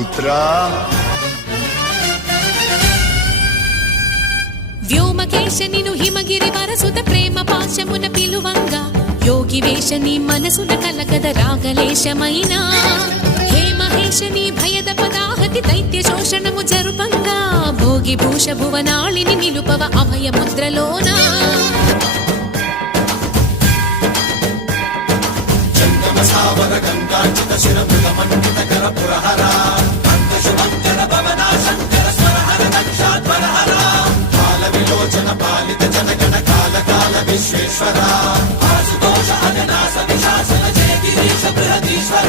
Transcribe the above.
సూత్రా వ్యోమకేశ నిను హిమగిరి వరసుత ప్రేమ పాశమున పిలువంగా యోగి వేషని మనసున కలగద రాగలేశమైన హే మహేశని భయద పదాహతి దైత్య శోషణము జరుపంగా భోగి భూష భువనాళిని నిలుపవ అభయ ముద్రలోనా సావర గంగాచిత శిరమృత మండిత కర పురహర శుభంకర భవన శంకర స్వరహర దక్షాధ్వరహర కాల విలోచన పాలిత జనగణ కాల కాల విశ్వేశ్వర ఆశుతోష అవినాశ విశాసన జయ గిరీశ బృహదీశ్వర